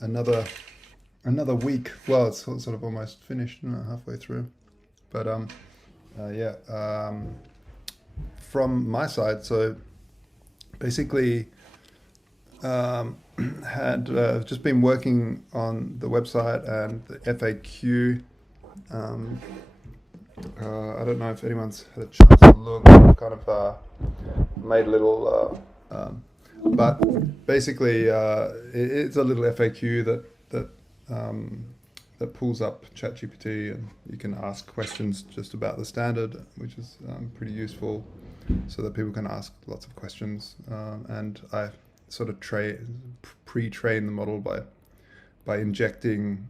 another another week. Well, it's sort of almost finished, halfway through. But yeah. From my side, so basically, um, had just been working on the website and the FAQ. Um, I don't know if anyone's had a chance to look. I've kind of made a little, but basically, it's a little FAQ um, that pulls up ChatGPT, and you can ask questions just about the standard, which is pretty useful, so that people can ask lots of questions. And I sort of pre-train the model by injecting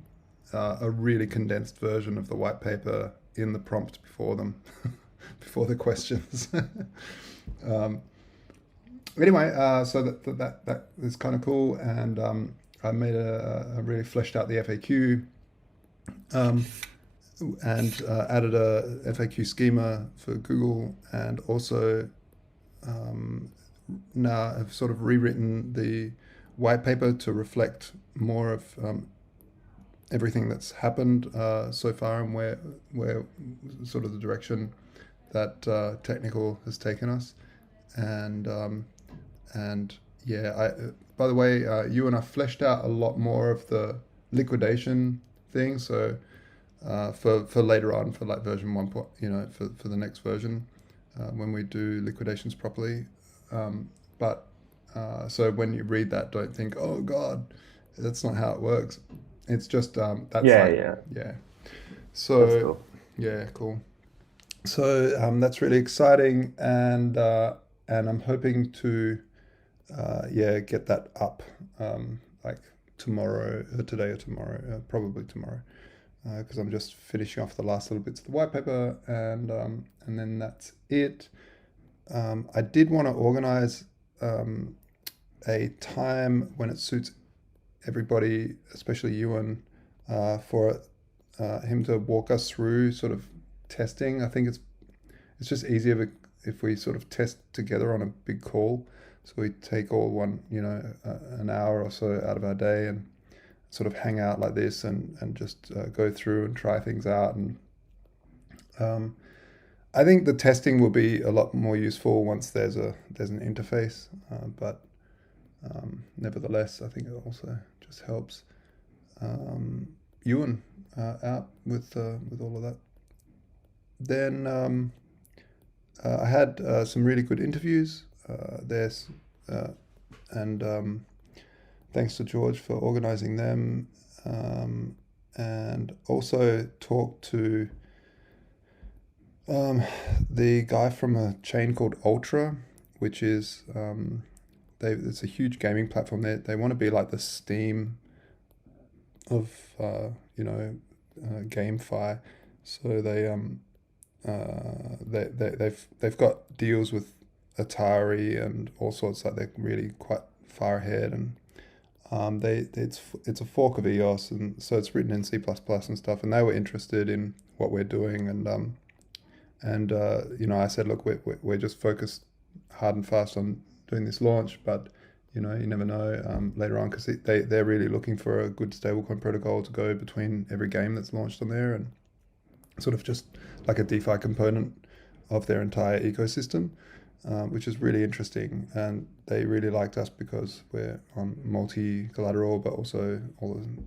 a really condensed version of the white paper in the prompt before them, before the questions. um, anyway, so that is kind of cool, and I made a really fleshed out the FAQ, um, and added a FAQ schema for Google, and also um, now I've sort of rewritten the white paper to reflect more of everything that's happened so far, and where sort of the direction that technical has taken us, and and yeah, by the way, you and I fleshed out a lot more of the liquidation thing, so for later on, for like version one point, for the next version, when we do liquidations properly. But so when you read that, don't think, oh God, that's not how it works. It's just that's Yeah, like, yeah, yeah. that's So cool. yeah, cool. So that's really exciting, and I'm hoping to yeah, get that up like tomorrow, today or tomorrow, probably tomorrow, because I'm just finishing off the last little bits of the white paper, and then that's it. I did want to organize um, a time when it suits everybody, especially Ewan, for him to walk us through sort of testing. I think it's just easier if we sort of test together on a big call. So we take all one, an hour or so out of our day, and sort of hang out like this, and just go through and try things out. And um, I think the testing will be a lot more useful once there's an interface. But nevertheless, I think it also just helps Ewan out with all of that. Then I had some really good interviews. There's and thanks to George for organising them, and also talked to um, the guy from a chain called Ultra, which is it's a huge gaming platform. They want to be like the Steam of you know GameFi, so they've got deals with Atari and all sorts. Like they're really quite far ahead, and it's a fork of EOS, and so it's written in C++ plus plus and stuff. And they were interested in what we're doing, and I said, look, we're just focused hard and fast on doing this launch, but you never know later on, because they're really looking for a good stablecoin protocol to go between every game that's launched on there, and sort of just like a DeFi component of their entire ecosystem, which is really interesting. And they really liked us because we're on multi-collateral, but also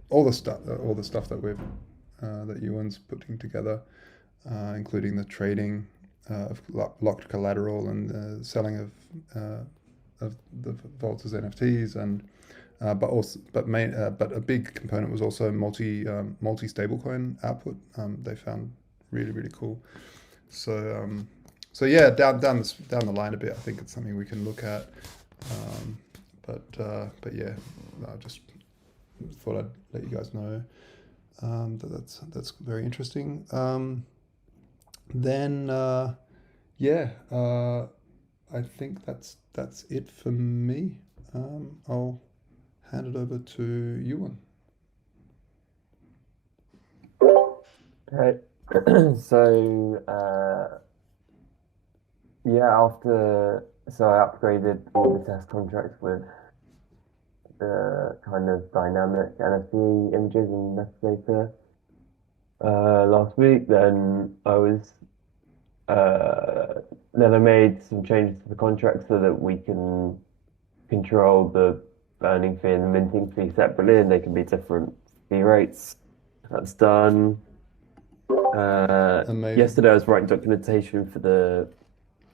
all the stuff that we've that Ewan's putting together, including the trading of locked collateral, and the selling of the vaults as NFTs, and but a big component was also multi stablecoin output. They found really really cool. So yeah, down the line a bit, I think it's something we can look at. Um, but yeah, I just thought I'd let you guys know that's very interesting. Then yeah, I think that's it for me. I'll hand it over to Ewan. Okay. So, yeah, I upgraded all the test contracts with the kind of dynamic NFT images in Metadata last week, uh, then I made some changes to the contract so that we can control the burning fee and the minting fee separately, and they can be different fee rates. That's done. Amazing. Yesterday I was writing documentation for the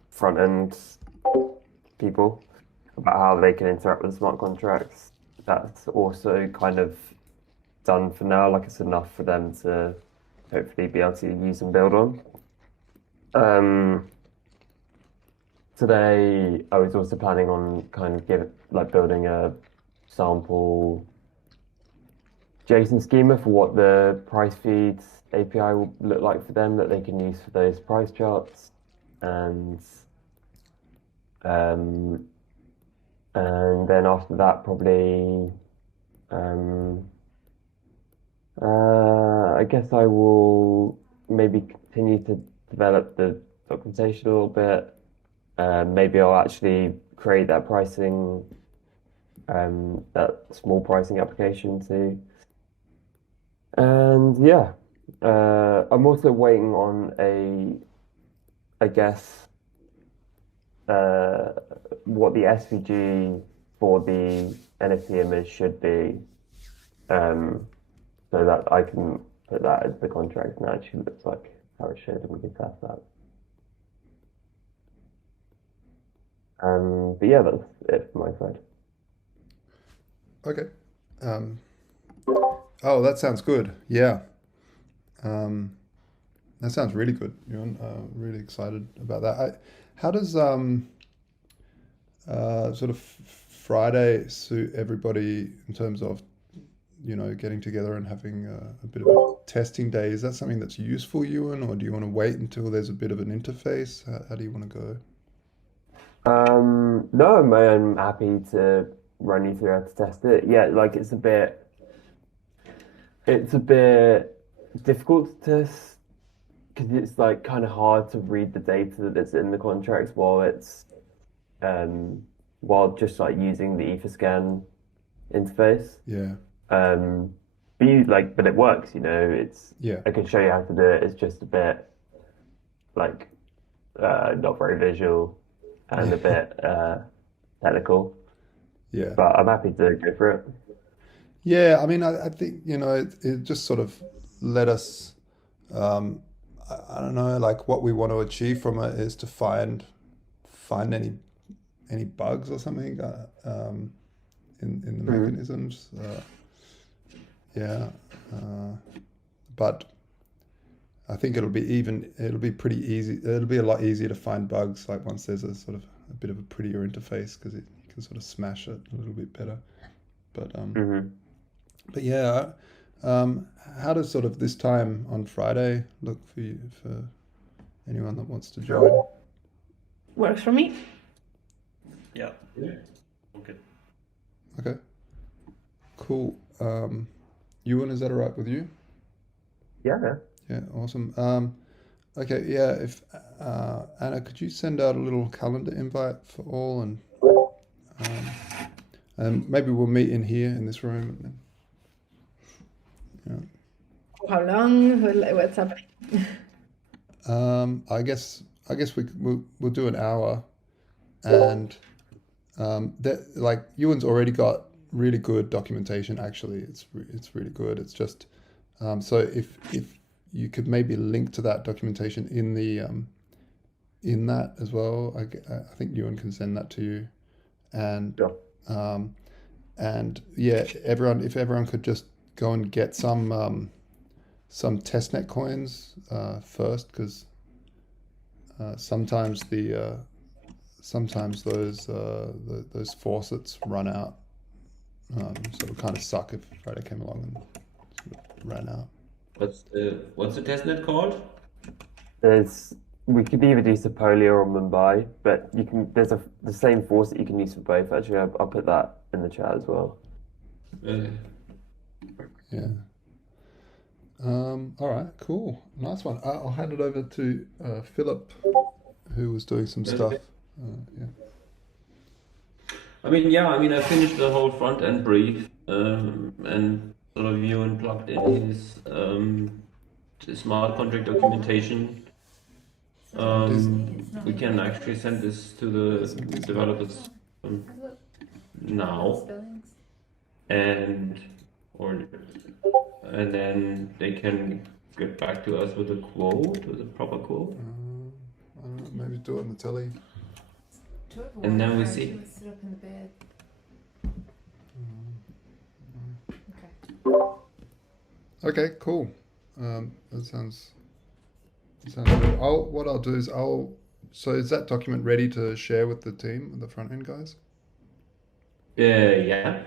front end people about how they can interact with smart contracts. That's also kind of done for now, like it's enough for them to hopefully be able to use and build on. Um, Today I was also planning on kind of building a sample JSON schema for what the price feeds API will look like for them that they can use for those price charts. And um, and then after that, probably um, I guess I will maybe continue to develop the documentation a little bit. Maybe I'll actually create that small pricing application too. And yeah, I'm also waiting on I guess, uh, what the SVG for the NFT image should be, um, so that I can put that as the contract and it actually looks like how it should, and we can test that. But yeah, that's it from my side. Okay. Um, oh, that sounds good. Yeah. Um, that sounds really good. Ewan. Really excited about that. How does sort of Friday suit everybody in terms of, getting together and having a bit of a testing day? Is that something that's useful, Ewan, or do you want to wait until there's a bit of an interface? How do you want to go? No, I'm happy to run you through how to test it. Yeah, like it's a bit difficult to test because it's like kind of hard to read the data that's in the contracts um while just like using the Etherscan interface. Yeah. Um, but it works, It's Yeah. I can show you how to do it. It's just a bit like not very visual and a Yeah. bit technical, Yeah. but I'm happy to go for it. Yeah, I mean, I think, it just sort of let us, um, I don't know, like what we want to achieve from it is to find any bugs or something in the Mhm. mechanisms. Yeah, uh, but I think it'll be pretty easy. It'll be a lot easier to find bugs like once there's a sort of a bit of a prettier interface because you can sort of smash it a little bit better. But Hmm. But yeah, how does sort of this time on Friday look for you, for anyone that wants to join? Works for me. Yeah. Okay. Okay, cool. Ewan, is that all right with you? Yeah. Yeah, awesome. Okay, yeah, if Anna, could you send out a little calendar invite for all, um, and maybe we'll meet in here in this room. And then, How long? What's happening? I guess we'll do an hour, and that like Ewan's already got really good documentation. Actually, it's really good. It's just so if you could maybe link to that documentation in that as well. I think Ewan can send that to you, and Sure. um, and yeah, if everyone could just go and get some testnet coins first, because sometimes sometimes those faucets run out. So it would kind of suck if Friday came along and sort of ran out. What's the testnet called? There's we could either do Sepolia or Mumbai, but the same force that you can use for both. Actually, I'll put that in the chat as well. Okay. Yeah. All right. Cool. Nice one. I'll hand it over to Philip, who was doing some stuff. Okay. Yeah. I mean, yeah, I mean, I finished the whole front end brief, and sort of Ewan plugged in his smart contract documentation. We can actually send this to the developers now, and or and then they can get back to us with a quote, with a proper quote, I don't know, maybe do it on the telly. and then we see. Sit up in the bed. Okay, cool. That sounds good. What I'll do is so is that document ready to share with the team, the front end guys? Yeah.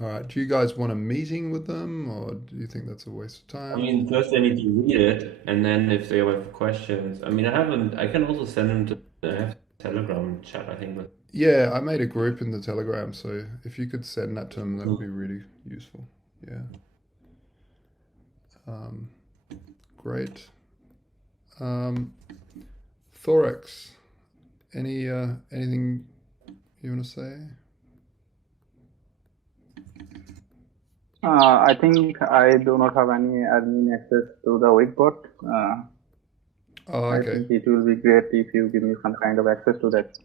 All right. Do you guys want a meeting with them, or do you think that's a waste of I time? mean, first they need to read it, and then if they have questions, I mean, I can also send them to, I have Telegram chat, I think, with. Yeah, I made a group in the Telegram, so if you could send that to them, that would be really useful. Yeah. Great. Thorax, anything you want to say? I think I do not have any admin access to the Wikibot. Oh, I okay. think it will be great if you give me some kind of access to that.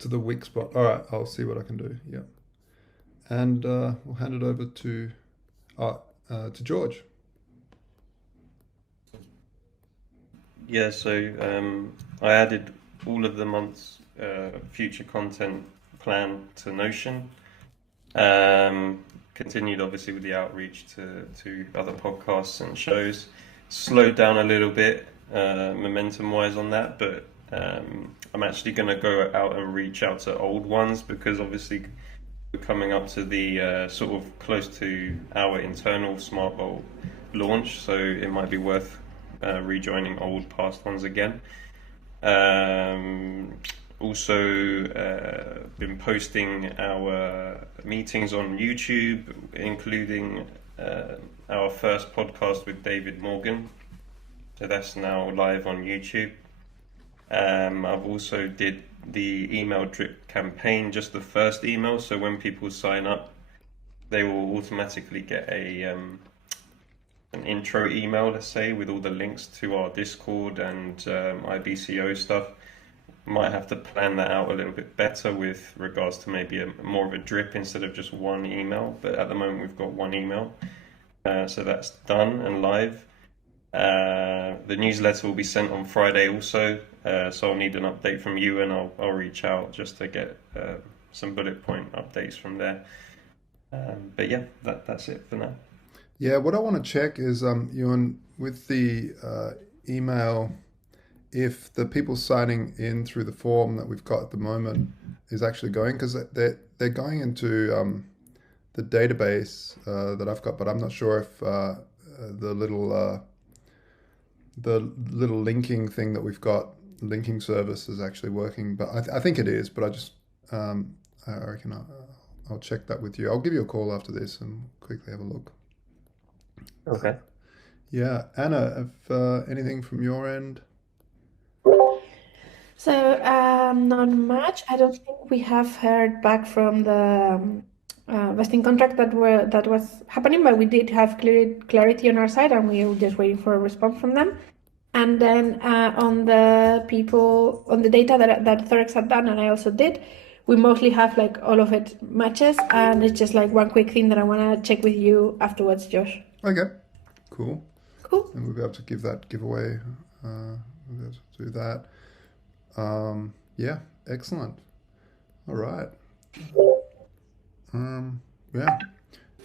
To the weak spot. All right, I'll see what I can do. Yeah. And we'll hand it over to George. Yeah, so I added all of the month's future content plan to Notion. Continued obviously with the outreach to other podcasts and shows. Slowed down a little bit momentum-wise on that, but I'm actually going to go out and reach out to old ones because obviously we're coming up to the sort of close to our internal Smart Vault launch, so it might be worth rejoining old past ones again. Also been posting our meetings on YouTube, including our first podcast with David Morgan. So that's now live on YouTube. I've also did the email drip campaign, just the first email. So when people sign up, they will automatically get an intro email, let's say, with all the links to our Discord and IBCO stuff. Might have to plan that out a little bit better with regards to maybe more of a drip instead of just one email. But at the moment, we've got one email. So that's done and live. The newsletter will be sent on Friday also. So I'll need an update from you, and I'll reach out just to get some bullet point updates from there. But yeah, that's it for now. Yeah, what I want to check is, Ewan, with the email, if the people signing in through the form that we've got at the moment is actually going, because they're going into the database that I've got, but I'm not sure if the little linking thing that we've got, linking service, is actually working. But I think it is, but I reckon I'll check that with you. I'll give you a call after this and quickly have a look. Okay. Yeah, Anna, if anything from your end? So, not much. I don't think we have heard back from the vesting contract that was happening, but we did have clarity on our side, and we were just waiting for a response from them. And then on the data that Thorax had done, and I also did, we mostly have like all of it matches, and it's just like one quick thing that I want to check with you afterwards, Josh. Okay, cool. Cool. And we'll be able to give that giveaway. We'll be able to do that. Yeah, excellent. All right. Yeah.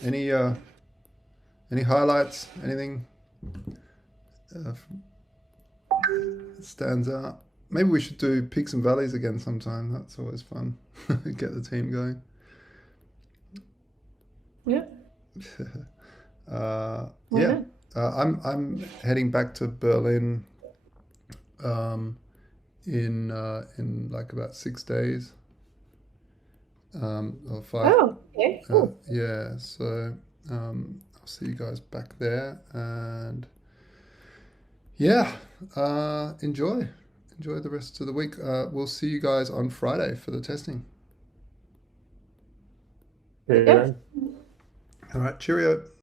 Any highlights? Anything stands out? Maybe we should do peaks and valleys again sometime. That's always fun. Get the team going. Yeah. Yeah. I'm heading back to Berlin in like about 6 days. Or 5. Oh, okay, cool. Yeah, so I'll see you guys back there, and yeah, enjoy the rest of the week. We'll see you guys on Friday for the testing. See you Yeah. then. All right, cheerio.